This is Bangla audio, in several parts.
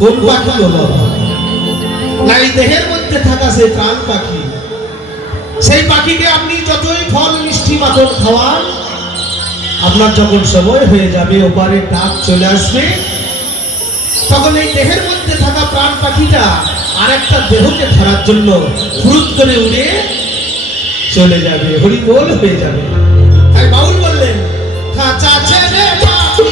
কোন পাখি হলো নারী দেহের মধ্যে থাকা সেই প্রাণ পাখি, সেই পাখিকে আপনি যতই ফল মিষ্টি মাখন খাওয়ান, আপনার যখন সময় হয়ে যাবে ওপারে ডাক চলে আসবে, তখন এই দেহের মধ্যে থাকা প্রাণ পাখিটা আর একটা দেহকে ধরার জন্য ফুরুত করে উড়ে চলে যাবে, হরি বল হয়ে যাবে। তাই বাউল বললেন, খাঁচা ছেড়ে পাখি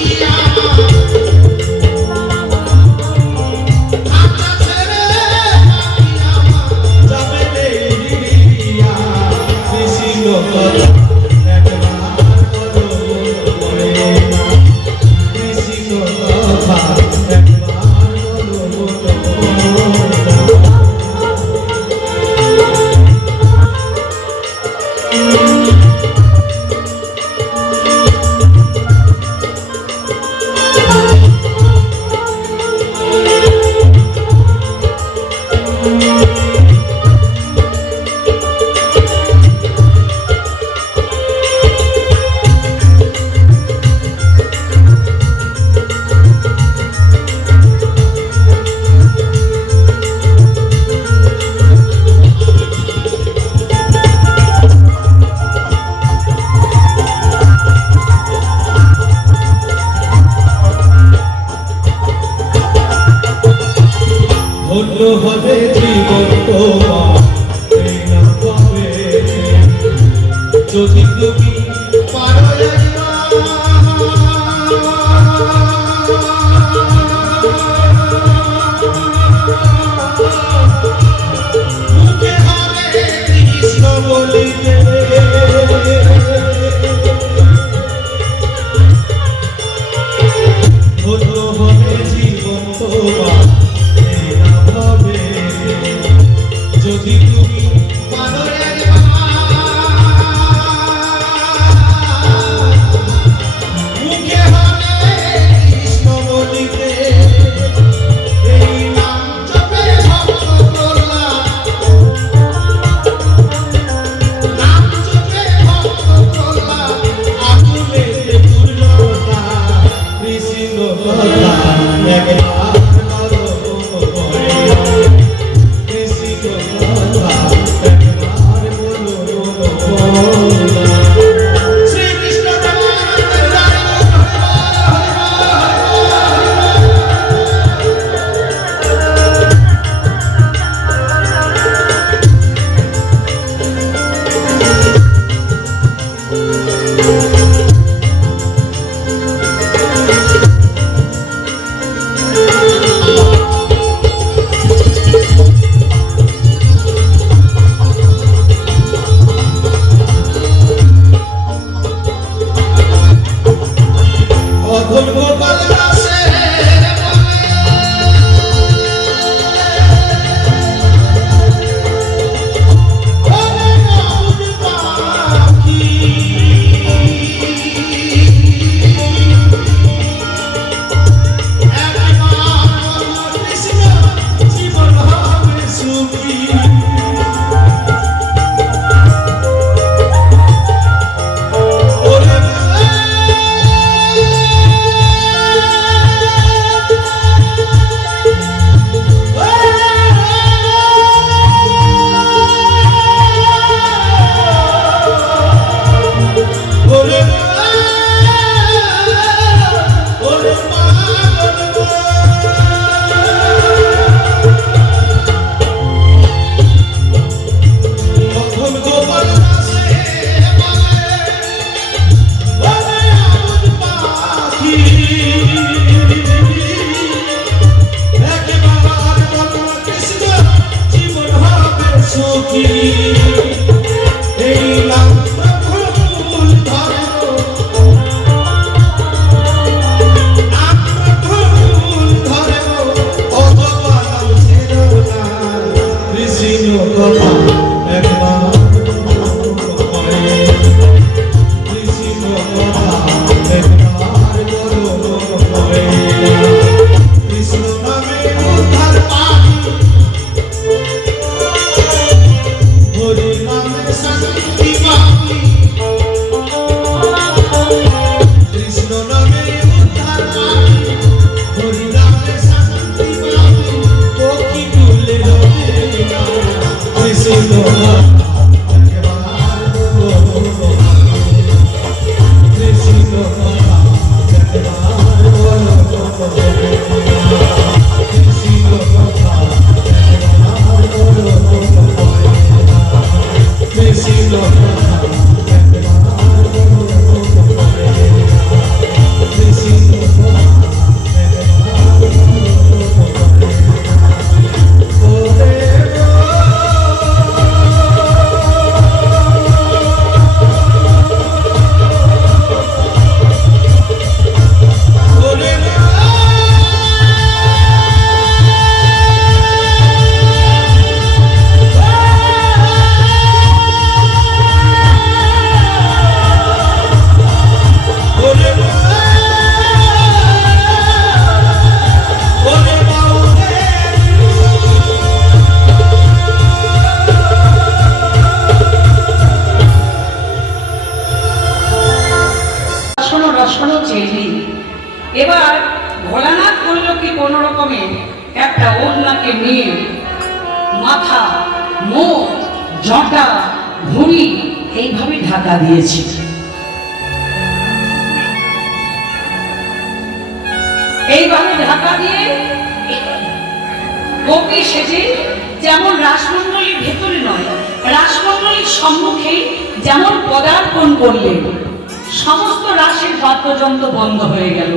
হবে জীবন তোমার এই না পাবে, যদি তুমি পারো মুখে হরে কৃষ্ণ বলিতে, হলো হবে জীবন তোমার যদি তুমি পারো একবার এবার ভোলানাথ করল কি কোন রকমে একটা ওড়নাকে নিয়ে মাথা, মুখ, জটা, ভুঁড়ি এইভাবে ঢাকা দিয়েছে। এইভাবে ঢাকা দিয়ে গোপী সেজে যেমন রাসমণ্ডলীর ভেতরে নয়, রাসমণ্ডলীর সম্মুখে যেমন পদার্পণ করলেন, সমস্ত রাসের বাদ্যযন্ত্র বন্ধ হয়ে গেল।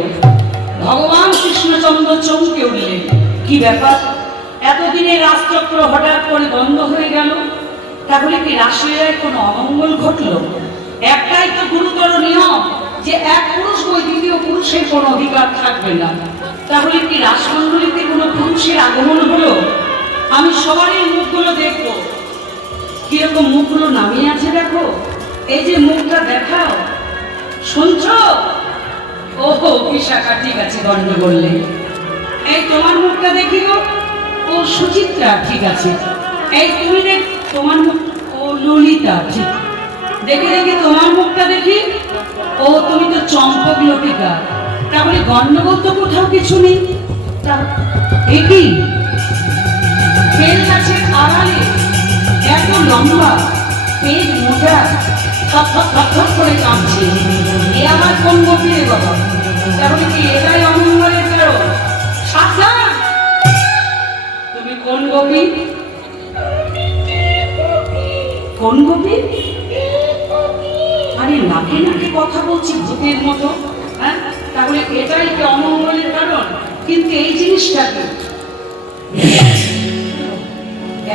ভগবান কৃষ্ণচন্দ্র চমকে উঠলেন, কি ব্যাপার, এতদিনে রাসচক্র হঠাৎ করে বন্ধ হয়ে গেল, তাহলে কি রাসলীলায় কোনো অমঙ্গল ঘটল? একটাই তো গুরুতর নিয়ম যে এক পুরুষ বই দ্বিতীয় পুরুষের কোনো অধিকার থাকবে না। তাহলে কি রাসমণ্ডলীতে কোনো পুরুষের আগমন হলো? আমি সবারই মুখগুলো দেখবো, কিরকম মুখগুলো নামিয়ে আছে দেখো, এই যে মুখটা দেখাও, শুনছ? ওহো বিশাখা, ঠিক আছে, গন্ডগোল নেই। এই তোমার মুখটা দেখি গো, ও সুচিত্রা, ঠিক আছে। এই তুমি দেখ তোমার মুখ, ও ললিতা, ঠিক। দেখে দেখে তোমার মুখটা দেখি, ও তুমি তো চম্পক লতিকা। তাহলে গন্ডগোল তো কোথাও কিছু নেই। একই বেল গাছের আড়ালে এত লম্বা, পেট মোটা, থর করে কাঁপছে, এ আমার কোন গোপী রে বাবা? তাহলে কি এটাই অমঙ্গলের কারণ? সাবধান, তুমি কোন গোপী? কোন গোপী? আরে নাকে নাকে কথা বলছি ভূতের মতো, হ্যাঁ? তাহলে এটাই কি অমঙ্গলের কারণ? কিন্তু এই জিনিসটা কি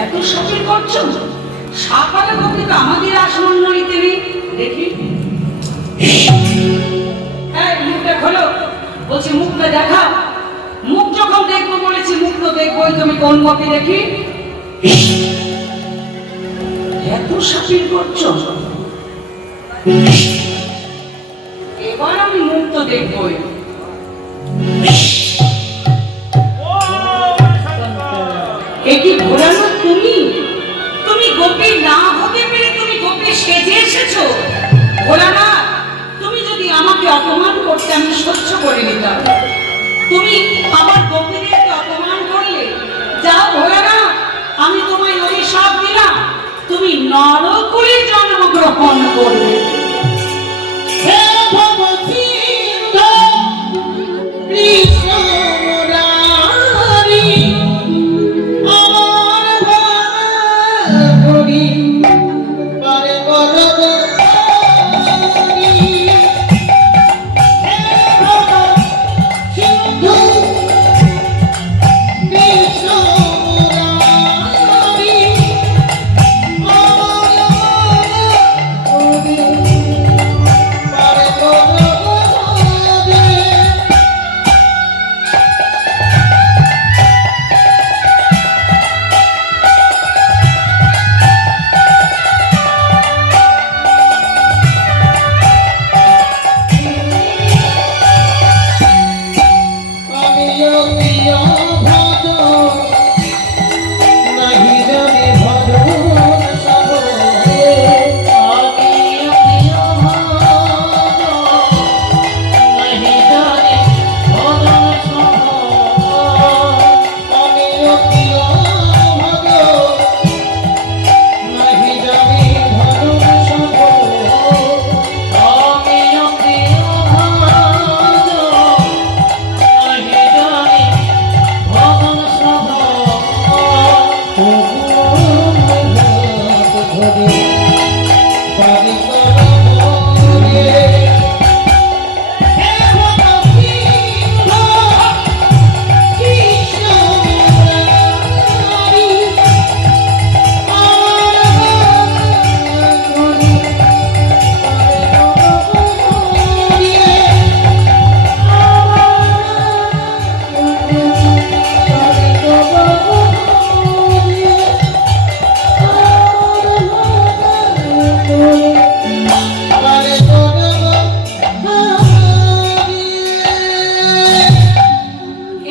এত সাপের গর্জন? সাপালে গোপী তো আমাদের রাসমণ্ডলীতে নেই, দেখি। মুখটা খোলো, বলছি মুখটা দেখাও। মুখ যখন দেখবো বলেছি, মুখ তো দেখবোই, তুমি কোন গোপী দেখি? এত সাপের গর্জন, এবার আমি মুখ তো দেখবোই। একি ঘোরানো তুমি? তুমি গোপী না হতে পেরে তুমি গোপী সেজে এসেছো? ভোলানাথ, তুমি যদি আমাকে অপমান করতে আমি সহ্য করে নিতাম, তুমি আমার গোপীদেরকে অপমান করলে। যাও ভোলানাথ, আমি তোমায় অভিশাপ দিলাম, তুমি নরকুলে জন্মগ্রহণ করবে। হে ভগবতী কৃষ্ণ মুরারি, আমার ভাগরি পারে বলবো। Oh,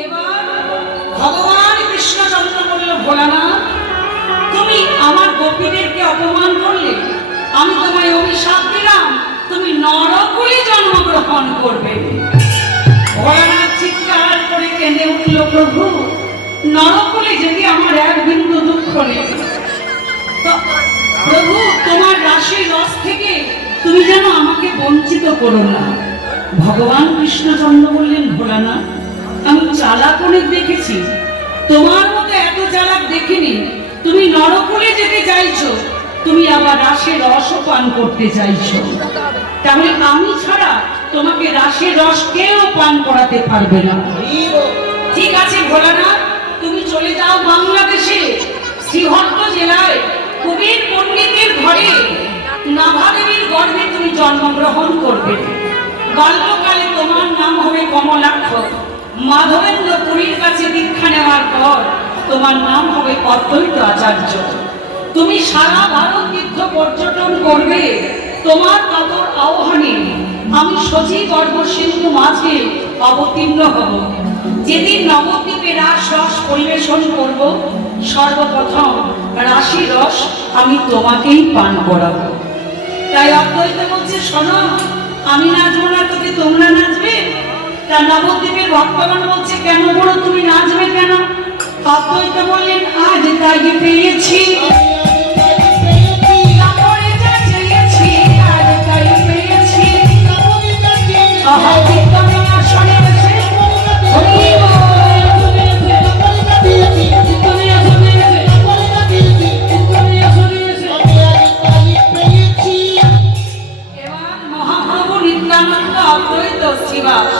এবার ভগবান কৃষ্ণচন্দ্র বলল, ভোলানাথ, তুমি আমার গোপীদেরকে অপমান করলে, আমি তোমায় অভিশাপ দিলাম, তুমি নরকুলে জন্মগ্রহণ করবে। ভোলানাথ চিৎকার করে কেঁদে উঠল, প্রভু, নরকুলে যদি আমার এক বিন্দু দুঃখ নেই, তো প্রভু তোমার রাশির রস থেকে তুমি যেন আমাকে বঞ্চিত করো না। ভগবান কৃষ্ণচন্দ্র বললেন, ভোলানাথ, আমি চালাক অনেক দেখেছি, তোমার মতো এত চালাক দেখিনি। তুমি নরকুলে যেতে চাইছো, তুমি আবার রাসের রসও পান করতে চাইছো, তাহলে আমি ছাড়া তোমাকে রাসের রস কেউ পান করাতে পারবে না। ঠিক আছে ভোলানাথ, তুমি চলে যাও বাংলাদেশে, শ্রীহট্ট জেলায় কুবের পণ্ডিতের ঘরে নাভাদেবীর গর্ভে তুমি জন্মগ্রহণ করবে। বাল্যকালে তোমার নাম হবে কমলাক্ষ। মাধবেন্দ্র পুরীর কাছে দীক্ষা নেওয়ার পর তোমার নাম হবে অদ্বৈত আচার্য। তুমি সারা ভারত তীর্থ পর্যটন করবে। তোমার ততর আহ্বানে আমি সজীব গর্ভ সিন্ধু মাঝে অবতীর্ণ হব। যেদিন নবদ্বীপে রাস রস পরিবেশন করব, সর্বপ্রথম রাশি রস আমি তোমাকেই পান করাবো। তাই অদ্বৈত বলছে, শোনো, আমি নাচবো না, তোকে তোমরা নাচবে। তা নবদ্বীপের ভক্তগণ বলছে, কেন বলো তুমি নাচবে কেন? অদ্বৈত বললেন, আজ তাই পেয়েছি, তারপরে যা চেয়েছি, আজ তাই পেয়েছি। আহা, কীর্তনে আসনে বসে, হরি বল। এবার মহাপ্রভু নিত্যানন্দ, অদ্বৈত, শ্রীবাস,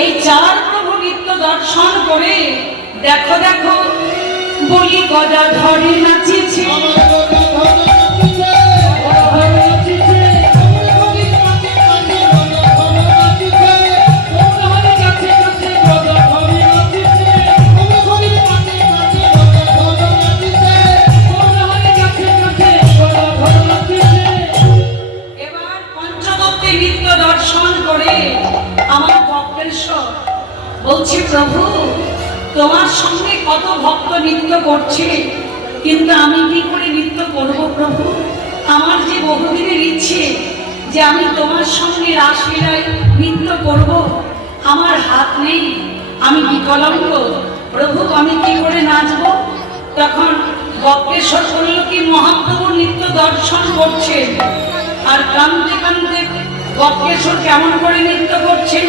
এই চার প্রভু নিত্য দর্শন করে দেখো দেখো বলি গজা ধরে নাচিছে। এবার পঞ্চদত্তে নিত্য দর্শন করে আমার ভক্তেশ্বর বলছে, প্রভু, তোমার সঙ্গে কত ভক্ত নৃত্য করছে, কিন্তু আমি কি করে নৃত্য করব প্রভু? আমার যে বহুদিনের ইচ্ছে যে আমি তোমার সঙ্গে রাসলীলায় নৃত্য করব, আমার হাত নেই, আমি বিকলাঙ্গ, প্রভু, আমি কি করে নাচব? তখন বক্রেশ্বর বলল কি, মহাপ্রভু নৃত্য দর্শন করছেন আর কান্দতে কান্দতে বক্রেশ্বর কেমন করে নৃত্য করছেন,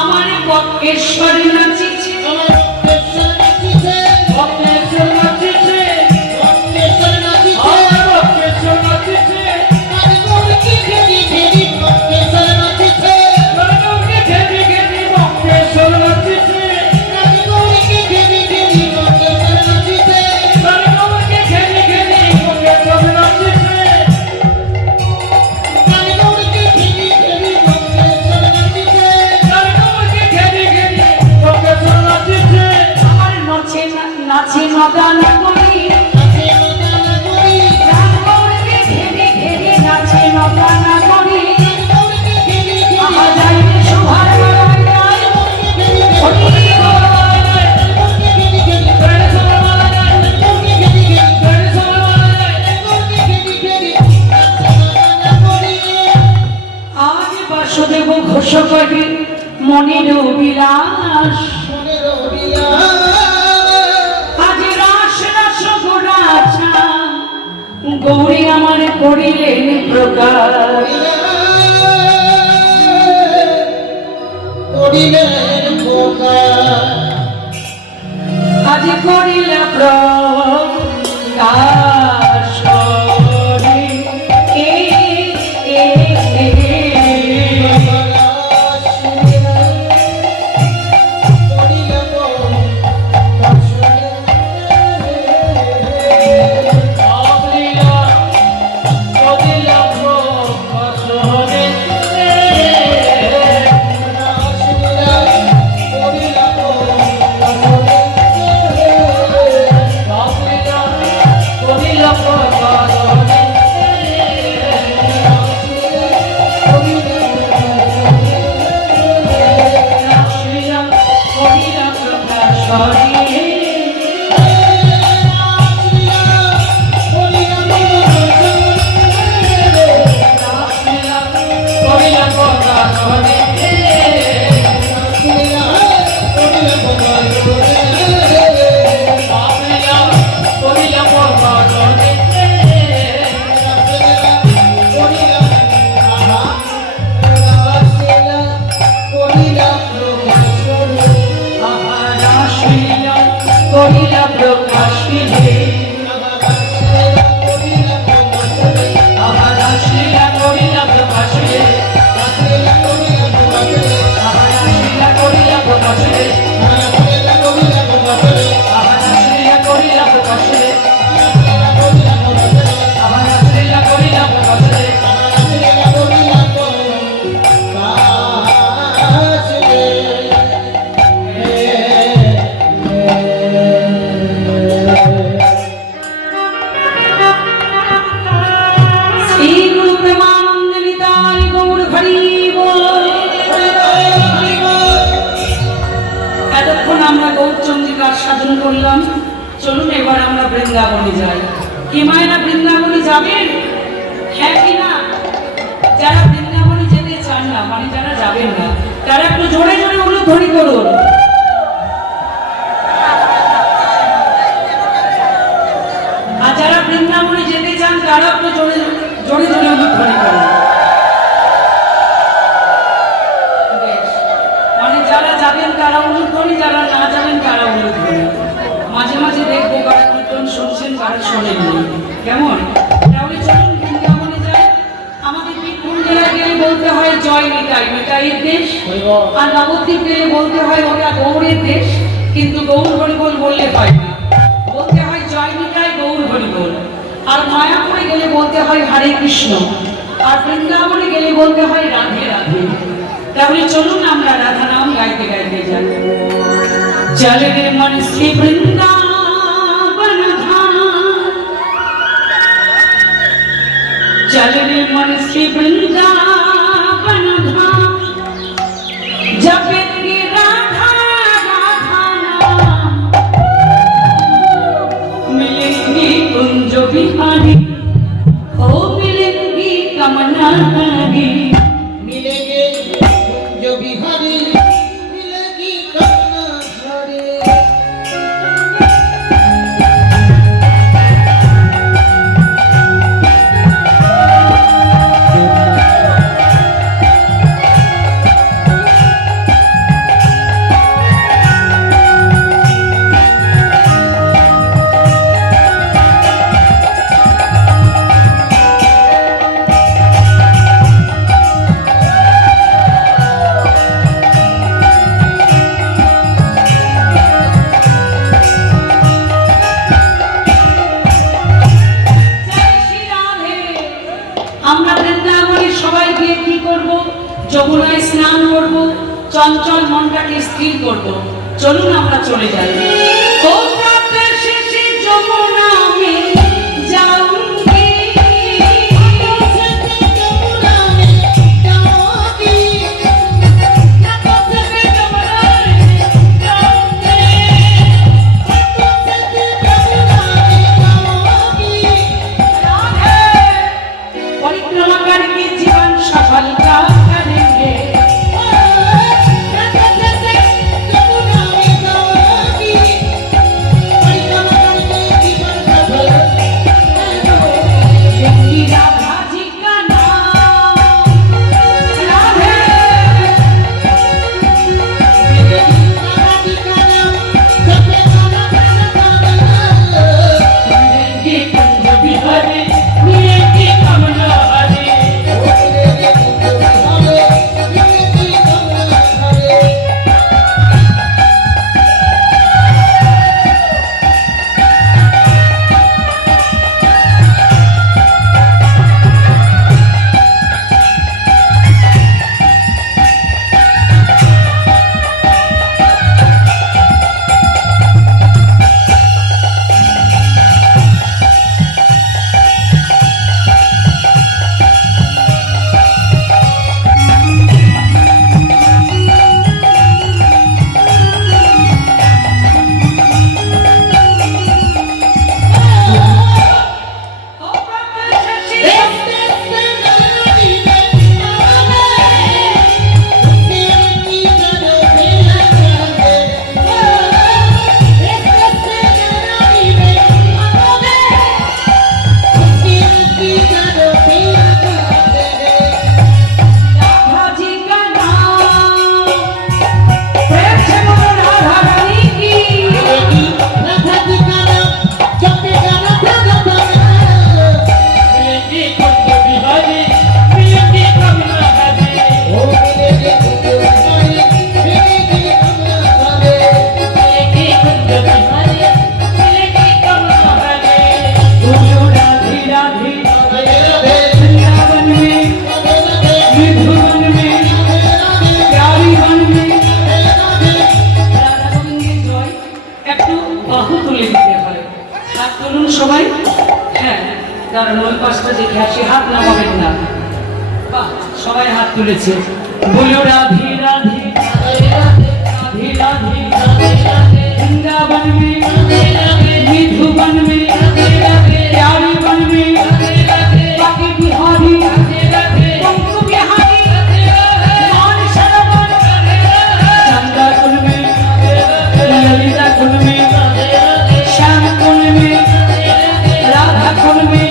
আমার বক্রেশ্বর নাচিছে, বক্রেশ্বর নাচিছে, বক্রেশ্বর নাচিছে, বক্রেশ্বর নাচিছে, বক্রেশ্বর নাচিছে, বক্রেশ্বর নাচিছে। নাচে নদানা করি, রামগৌরকে ঘেরে ঘেরে নাচে নদানা করি, আহা যাইবে শোভার মালায় যায়, হরি বল। আজ বাসুদেব ঘোষ করে মনের অভিলাষ, গৌরী আমার করিলেন প্রকাশ, আজ করিল প্রকাশ রে। গৌরচন্দ্রিকার সাধন করলাম, চলুন এবার আমরা বৃন্দাবনে যাই। কি মায়েরা বৃন্দাবনে যাবেন? হ্যাঁ কি না? যারা বৃন্দাবনে যেতে চান না, মানে যারা যাবেন না, তারা একটু জোরে জোরে উলুধ্বনি করুন। আর যারা বৃন্দাবনে যেতে চান তারা একটু জোরে জোরে জোরে উলুধ্বনি করুন। বেশ, মানে যারা যাবেন তারা উলুধ্বনি, যারা না যাবেন তারা উলুধ্বনি। মাঝে মাঝে দেখবো কারা কীর্তন শুনছেন, কারা শোনেননি, কেমন? তাহলে চলুন বৃন্দাবনে যাই। আমাদের বীরভূম জেলায় গেলে বলতে হয় জয় নিতাই, নিতাইয়ের দেশ। আর নবদ্বীপ গেলে বলতে হয় ওটা গৌড়ের দেশ, কিন্তু গৌর হরিবোল বললে হয় না, বলতে হয় জয় নিতাই গৌর হরিবোল। আর মায়াপুরে গেলে বলতে হয় হরে কৃষ্ণ, আর বৃন্দাবনে গেলে বলতে হয় রাধে রাধে। তাহলে চলুন আমরা রাধা নাম গাইতে গাইতে যাই। চলে রে মন শ্রী বৃন্দাবন ধাম, চলে রে মন শ্রী বৃন্দাবন ধাম, জপেंगे राधा राधा नाम, मिलेंगे कुंज बिहारी, हो मिलेंगी कमला हरी, मिलेंगे कुंज बिहारी, मिलेगी कमला हरी। আমরা বৃন্দাবনে সবাই গিয়ে কি করব? যমুনায় স্নান করব, চঞ্চল মনটাকে স্থির করব। চলুন আমরা চলে যাই। ও প্রাত শেষে যমুনা মে যাऊंगी, যমুনা মে যাऊंगी, परिक्रमा करके जीवन सफल का करेंगे। যমুনা মে যাऊंगी, परिक्रमा करके जीवन सफल लेंगी राधा जी का नाम, राधे राधा का नाम जपे गाना मिलेंगे कुंज बिहारी, मिलेंगी कमला हरी। मिलेगी कुंज बिहारी, मिलेगी कमला हरी। ओ प्रभु शशि राधा जी का नाम, प्रेम से बोलो राधा रानी की। मिलेंगी कुंज बिहारी, मिलेंगी कमला हरी। मिलेंगी कुंज बिहारी, मिलेंगी कमला हरी। बोलो राधे राधे, वृंदावन में, मधुबन में, प्यारी वन में, রাধা গোবিন্দের জয়। একটু বাহু তুলে দিতে হয়। হাত তুলুন সবাই। হ্যাঁ, কারণ ওই পাশটা দেখে আসি, হাত নামাবেন না। বাহ, সবাই হাত তুলেছে। বলো রাধে রাধে, রাধে রাধে, রাধে রাধে, वृंदावन में मधुबन में प्यारी वन में बाकी बिहारी पंकु बिहारी मान सरोवर चंदा कुल में ललिता कुल में श्याम कुल में राधा कुल में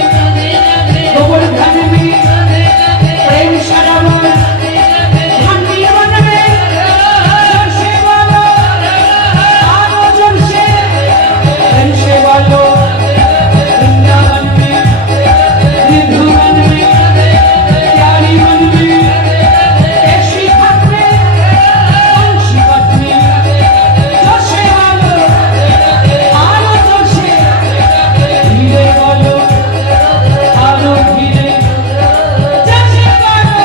गोवर्धन में प्रेम सरोवर धन्य वन में जलसे वालों आलो जलसे जलसे वालों वृंदावन में मधुबन में प्यारी वन में ऐसी पथ में पंछी पथ में जलसे वालों आलो जलसे धीरे वालों आलो धीरे जलसे वालों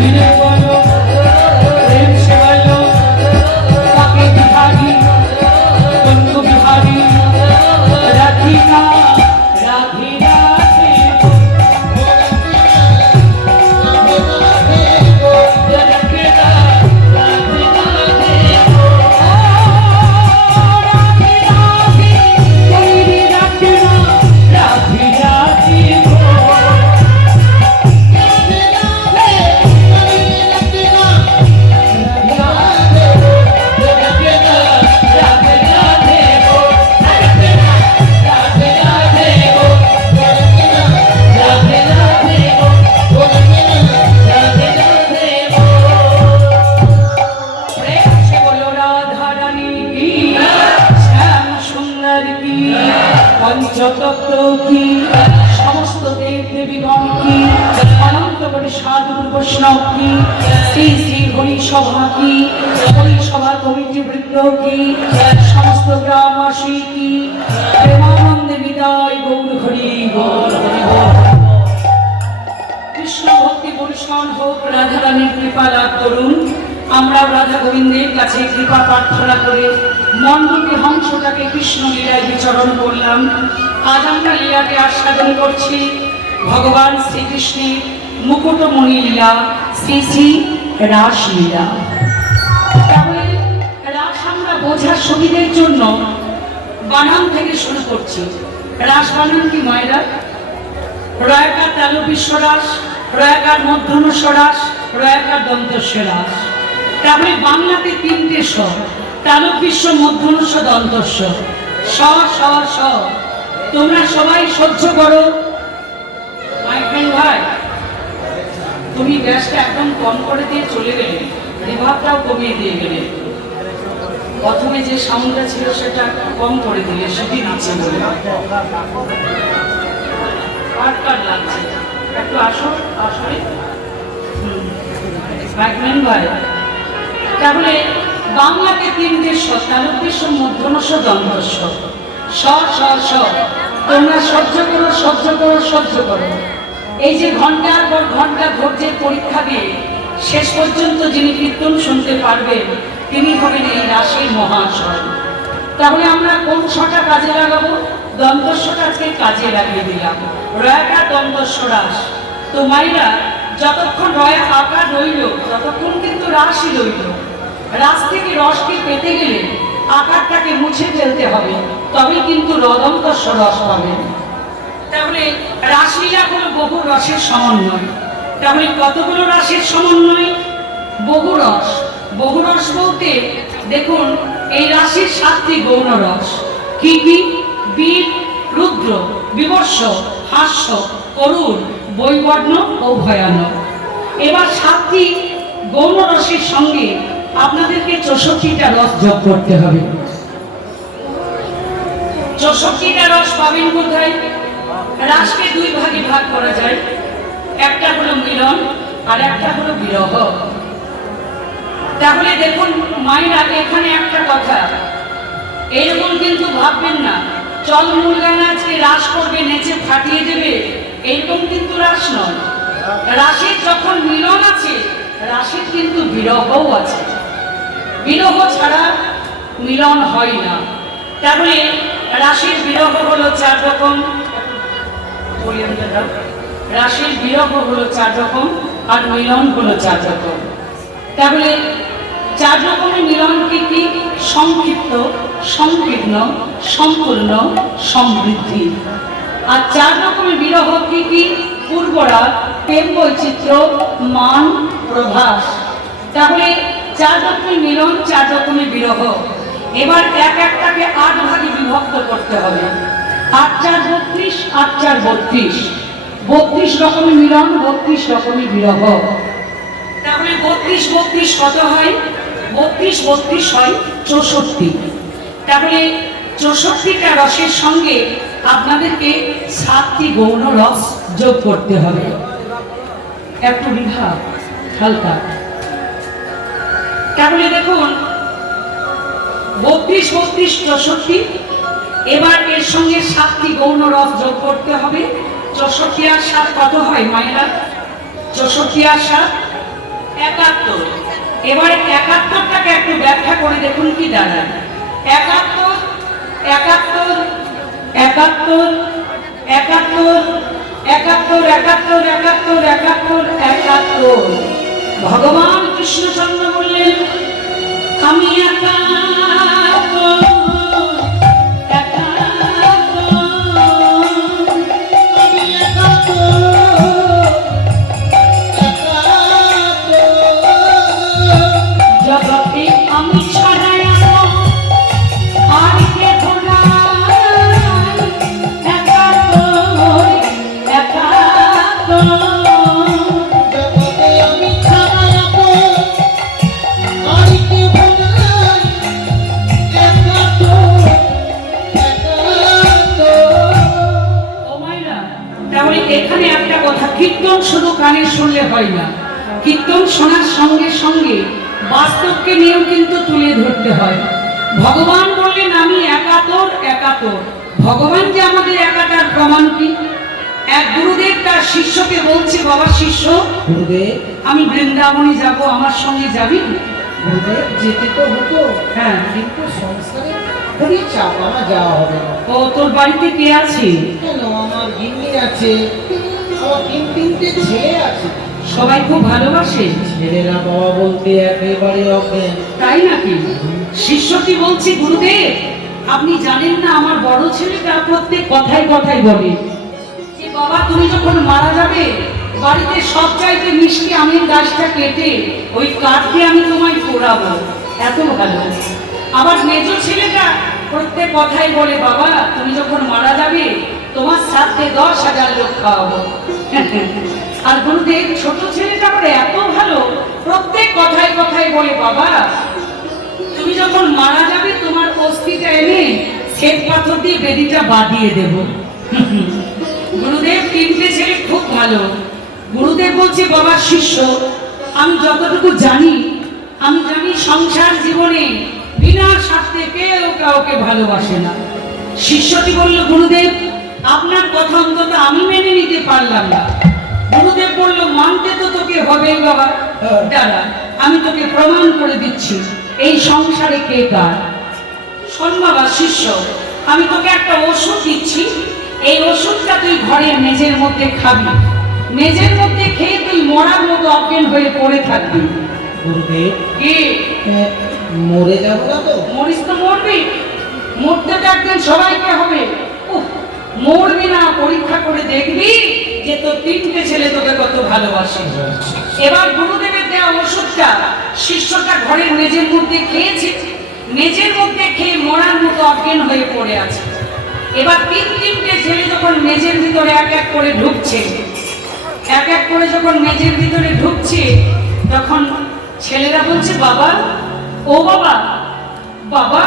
धीरे वालों प्रेम से वालों बाकी बिहारी पंकु बिहारी राधिका राधे राधे प्रेम से बोलो राधा रानी की श्याम सुंदर की पंचतत्व की समस्त देव देवीगण की अनंत कोटि साधु वैष्णव की श्री श्री हरि सभा की हरि सभा कमिटी वृंद की समस्त ग्रामवासी की प्रेमानंदे विदाय गौर हरि गौर हरि बोल। কৃষ্ণ ভক্তি পরিষ্কার হোক, রাধা রানীর কৃপা লাভ করুন। আমরা রাধা গোবিন্দের কাছে কৃপা প্রার্থনা করে মণ্ডপী হংসটাকে কৃষ্ণ লীলায় বিচরণ করলাম। আজ আমরা লীলাকে আস্বাদন করছি ভগবান শ্রীকৃষ্ণের মুকুটমণি লীলা, শ্রী শ্রী রাসলীলা। তাহলে রাস আমরা বোঝার সুবিধের জন্য বানান থেকে শুরু করছি। রাস বানান কি মায়েরা? রয়াকার তালু বিশ্বরাস, রয়াকার মধ্যমস্ব রাস, রয়াকার দন্তস্ব রাস। তাহলে বাংলাতে তিনটে স্বর, তালুক বিশ্ব মধ্যমস্ব দন্তস্ব। স স স। তোমরা সবাই সহ্য করো। মাইকেল ভাই, তুমি গ্যাসটা একদম কম করে দিয়ে চলে গেলে, রিভাবটাও কমিয়ে দিয়ে গেলে। প্রথমে যে সাউন্ডটা ছিল সেটা কম করে দিলে, সেটি দিচ্ছে বলে কাট লাগছে। একটু আসো আসলে মাইকেল ভাই। তাহলে বাংলাতে তিনটে স্বর, তালুক বিশ্ব মধ্যমস্ব দন্তস্ব। স স স। তোমরা সহ্য করো সহ্য করো সহ্য করো। এই যে ঘন্টার পর ঘন্টা ধৈর্যের পরীক্ষা দিয়ে শেষ পর্যন্ত যিনি কীর্তন শুনতে পারবেন তিনি হবেন এই রাসের মহাশয়। তাহলে আমরা কোন ছটা কাজে লাগাবো? দন্তস্বটা আজকে কাজে লাগিয়ে দিলাম। রয়াকা দন্তস্ব রাস। তো মাইরা যতক্ষণ রয়া আকার রইল ততক্ষণ কিন্তু রাসই রইল। রাস থেকে রসকে পেতে গেলে আকারটাকে মুছে ফেলতে হবে, তবেই কিন্তু রদন্তস্ব রস পাবেন। তাহলে রাসলীলা হলো বহু রসের সমন্বয়। তাহলে কতগুলো রসের সমন্বয়? বহু রস। বহু রস বলতে দেখুন এই রাশির 7টি গৌণ রস। কি কি? বীর, রুদ্র, বিমর্ষ, হাস্য, করুণ, বৈবর্ণ ও ভয়ানক। এবার 7টি গৌণ রসের সঙ্গে আপনাদেরকে 64টা রস যোগ করতে হবে। 64টা রস পাবেন কোথায়? রাসকে দুই ভাগে ভাগ করা যায়। একটা হলো মিলন আর একটা হলো বিরহ। তাহলে দেখুন মায়েরা, এখানে একটা কথা, এরকম কিন্তু ভাববেন না চল মূলগান আজকে রাস করবে, নেচে ফাটিয়ে দেবে, এরকম কিন্তু রাস নয়। রাসের যখন মিলন আছে, রাসের কিন্তু বিরহও আছে। বিরহ ছাড়া মিলন হয় না। তাহলে রাসের বিরহ হলো 4 রকম। রাসের বিরহ হলো 4 রকম আর মিলন হলো 4 রকম। তাহলে চার রকমের মিলন কি? সংক্ষিপ্ত, সংকীর্ণ, সম্পূর্ণ, সমৃদ্ধি। আর চার রকমের বিরহ কি? পূর্বরাগ, প্রেম বৈচিত্র্য, মান, প্রভাস। তাহলে চার রকমের মিলন, চার রকমের বিরহ। এবার এক একটাকে 8 ভাগে বিভক্ত করতে হবে। 8 4 32, 8 4 32, 32 রকমের মিলন, 32 রকমের বিরহ। তাহলে 32 32 কত হয়? 32 32 হয় 64। তাহলে 64টা রসের সঙ্গে আপনাদেরকে 7টি গৌণ রস যোগ করতে হবে। একটু বিভাগ হালকা। তাহলে দেখুন 32 32 64, এবার এর সঙ্গে 7টি গৌণ রস যোগ করতে হবে। 64 আর 7 কত হয় মায়েরা? 64 আর 7 71। এবার 71টাকে একটু ব্যাখ্যা করে দেখুন কি দাঁড়ায়। 71 71 71 71 71 71 71 71 71। ভগবান কৃষ্ণচন্দ্র বললেন আমি জগতে আমি ছড়াই আর কে ভোলাই একাত্তর একাত্তর। জগতে আমি ছাড়াবো আর কি ভোলাই একাত্তর একাত্তর। ও মায়েরা, তাহলে এখানে একটা কথা, কীর্তন শুধু কানে শুনলে হয় না, কীর্তন শোনার সঙ্গে সঙ্গে বাস্তবকে নিয়েও কিন্তু তুলে ধরতে হয়। ভগবান বললেন আমি একাত্তর একাত্তর। ভগবান যে আমাদের একাতার প্রমাণ কি? এক গুরুদেব তার শিষ্যকে বলছে, বাবা শিষ্য গুরুদেব আমি বৃন্দাবনে যাব, আমার সঙ্গে যাবি? গুরুদেব যেতে তো হতো, হ্যাঁ। কিন্তু সংসারে খুবই চাপ, আমার যাওয়া হবে না। ও তোর বাড়িতে কে আছে? কেন, আমার গিন্নি আছে, আমার 3-3টে ছেলে আছে। সবাই খুব ভালোবাসে? ছেলেরা বাবা বলতে একেবারে অজ্ঞান। তাই নাকি? শিষ্যটি বলছে, গুরুদেব আপনি জানেন না আমার বড় ছেলেটা প্রত্যেক কথায় কথায় বলে যে বাবা তুমি যখন মারা যাবে বাড়িতে সব চাইতে মিষ্টি আমের গাছটা কেটে ওই কাঠ দিয়ে আমি তোমায় পোড়াবো। এত ভালো। আবার মেজ ছেলেটা প্রত্যেক কথায় বলে বাবা তুমি যখন মারা যাবে তোমার সাথে 10,000 লোক খাওয়াবো। আর গুরুদেব ছোট ছেলেটা আবার এত ভালো, প্রত্যেক কথায় কথায় বলে বাবা তুমি যখন মারা যাবে তোমার অস্থিটা এনে শ্বেত পাথর দিয়ে বেদিটা বাঁধিয়ে দেব। গুরুদেব 3টে ছেলে খুব ভালো। গুরুদেব বলছে বাবা শিষ্য আমি যতটুকু জানি, আমি জানি সংসার জীবনে বিনা স্বার্থে কেউ কাউকে ভালোবাসে না। শিষ্যটি বলল গুরুদেব আপনার কথা অন্তত আমি মেনে নিতে পারলাম না। গুরুদেব বলল মানতে তো তোকে হবে বাবা, দাঁড়া আমি তোকে প্রমাণ করে দিচ্ছি এই সংসারে কে কার। শোন বাবা শিষ্য, আমি তোকে একটা ওষুধ দিচ্ছি, এই ওষুধটা তুই ঘরের মেঝের মধ্যে খাবি, মেঝের মধ্যে খেয়ে তুই মরার মতো অজ্ঞান হয়ে পড়ে থাকবি। গুরুদেব কি মরে যাবো না তো? মরিস তো মরবি, মরতে তো একদিন সবাইকে হবে। উফ, মরবি না, পরীক্ষা করে দেখবি যে তোর 3টে ছেলে তোকে কত ভালোবাসে। এবার গুরুদেবের দেওয়া ওষুধটা শিষ্যটা ঘরের মেঝের মধ্যে খেয়েছে, মেঝের মধ্যে খেয়ে মরার মতো অজ্ঞান হয়ে পড়ে আছে। এবার 3-3টে ছেলে যখন মেঝের ভিতরে এক এক করে ঢুকছে, এক এক করে যখন মেঝের ভিতরে ঢুকছে তখন ছেলেরা বলছে বাবা, ও বাবা, বাবা।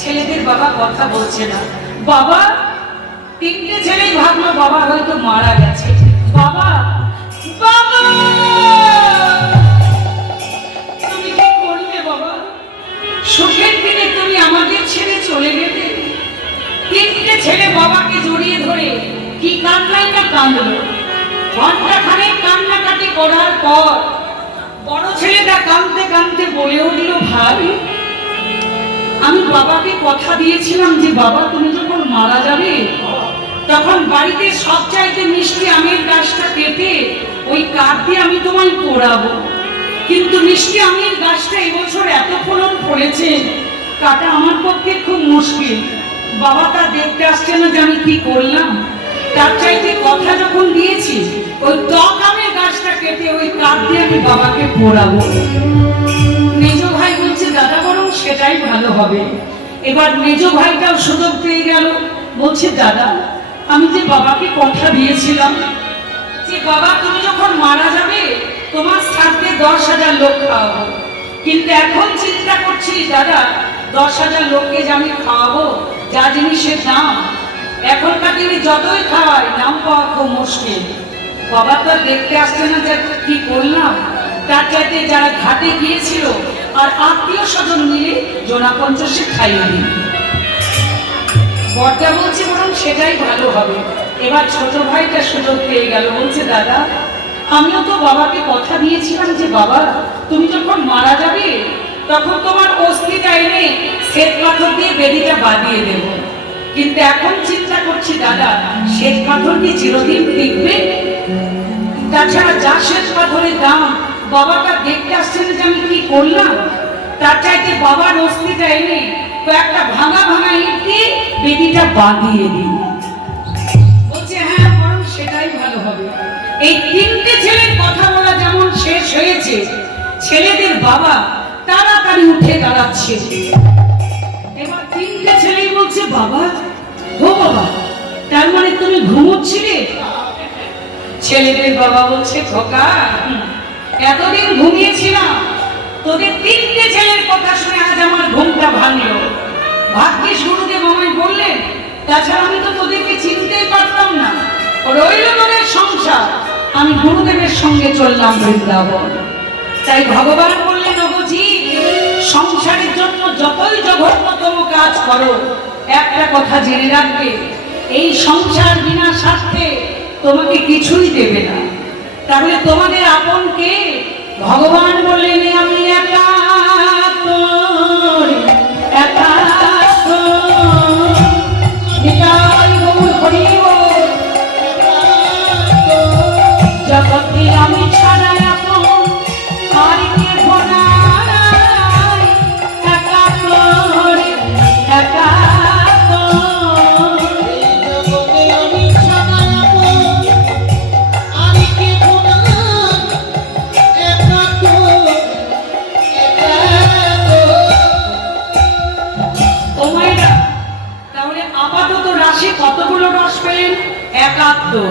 ছেলেদের বাবা কথা বলছে না। বাবা, 3টে ছেলেই ভাবলো বাবা হয়তো মারা গেছে। বাবা, বাবা তুমি কি করলে বাবা? সুখের দিনে তুমি আমাদের ছেড়ে চলে গেলে। 3টে ছেলে বাবাকে জড়িয়ে ধরে কি কান্নাই না কাঁদলো। ঘন্টাখানেক কান্নাকাটি করার পর বড় ছেলেটা কাঁদতে কাঁদতে বলে উঠল, ভাই আমি বাবাকে কথা দিয়েছিলাম যে বাবা তুমি যখন মারা যাবে তখন বাড়িতে সব চাইতে মিষ্টি আমের গাছটা কেটে ওই কাঠ দিয়ে আমি তোমায় পোড়াবো, কিন্তু মিষ্টি আমের গাছটা এবছর এত ফলন ফলেছে, কাটা আমার পক্ষে খুব মুশকিল। বাবা তা দেখতে আসছে না যে আমি কি করলাম। তার চাইতে কথা যখন দিয়েছি, ওই টক আমের গাছটা কেটে ওই কাঠ দিয়ে আমি বাবাকে পোড়াবো। মেজ ভাই বলছে দাদা বরং সেটাই ভালো হবে। এবার মেজ ভাইটাও সুযোগ পেয়ে গেল, বলছে দাদা আমি যে বাবাকে কথা দিয়েছিলাম যে বাবা তুমি যখন মারা যাবে তোমার সাথে 10,000 লোক খাওয়াবো, কিন্তু এখন চিন্তা করছি দাদা 10,000 লোককে যে আমি খাওয়াবো, যা জিনিসের দাম এখনকার দিনে যতই খাওয়াই নাম পাওয়া খুব মুশকিল। বাবা তো দেখতে আসছে না যে কি করলাম। তার চাইতে যারা ঘাটে গিয়েছিল আর আত্মীয় স্বজন মিলে জোনা পঞ্চাশে খাইয়ে দিই। বড়টা বলছে বরং সেটাই ভালো হবে। এবার ছোট ভাইটা সুযোগ পেয়ে গেল, বলছে দাদা আমিও তো বাবাকে কথা দিয়েছিলাম যে বাবা তুমি যখন মারা যাবে তখন তোমার অস্থিটা এনে শ্বেত পাথর দিয়ে বেদিটা বাঁধিয়ে দেব, কিন্তু এখন চিন্তা করছি দাদা শ্বেত পাথর কি চিরদিন টিকবে? তাছাড়া যা শ্বেত পাথরের দাম, বাবাটা দেখতে আসছেন যে আমি কি করলাম। তার চাইতে বাবার অস্থিটা এনে কয়েকটা ভাঙা ভাঙা ইট দিয়ে বেদিটা বাঁধিয়ে দিই। বলছে হ্যাঁ বরং সেটাই ভালো হবে। এই তিনটে ছেলের কথা বলা যেমন শেষ হয়েছে, ছেলেদের বাবা তাড়াতাড়ি উঠে দাঁড়াচ্ছে। এবার তিনটে ছেলেই বলছে বাবা ও বাবা তার মানে তুমি ঘুমোচ্ছিলে? ছেলেদের বাবা বলছে খোকা এতদিন ঘুমিয়েছিলাম, তোদের তিনটে ছেলের কথা শুনে আজ আমার ঘুমটা ভাঙলো। ভাগ্যে গুরুদেব আমায় বললেন, তাছাড়া আমি তো তোদেরকে চিনতেই পারতাম না। রইল তোদের সংসার, আমি গুরুদেবের সঙ্গে চললাম বৃন্দাবন। তাই ভগবান বললেন ওগোজি সংসারের জন্য যতই জঘন্যতম কাজ করো একটা কথা জেনে রাখবে, এই সংসার বিনা স্বার্থে তোমাকে কিছুই দেবে না। তাহলে তোমাদের আপন কে? ভগবান বললেন আমি একা একা জগৎকে আমি ছাড়া আপন আর কে ভোলাই, একা একা কতগুলো রস পেলেন? 71।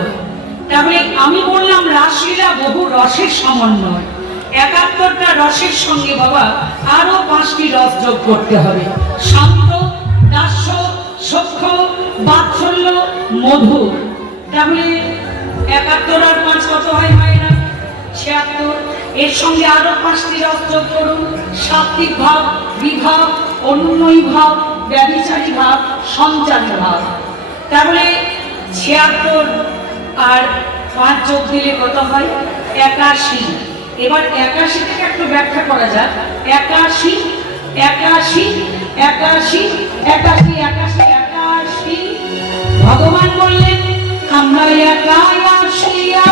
তাহলে আমি বললাম রাসলীলা বহু রসের সমন্বয়। 71টা রসের সঙ্গে বাবা আরো 5টি রস যোগ করতে হবে। শান্ত, দাস্য, সখ্য, বাৎসল্য, মধু। তাহলে 71 আর 5 কত হয় মায়েরা? 76। এর সঙ্গে আরো 5টি রস যোগ করুন। সাত্বিক ভাব, বিভাব, অনুন্নয়ী ভাব, ব্যভিচারী ভাব, সঞ্চারী ভাব। তাহলে 76 আর 5 যোগ দিলে কত হয়? 81। এবার 81 থেকে একটু ব্যাখ্যা করা যাক। 81 81 81 81 81 ভগবান বললেন আমরা একাই আসিয়া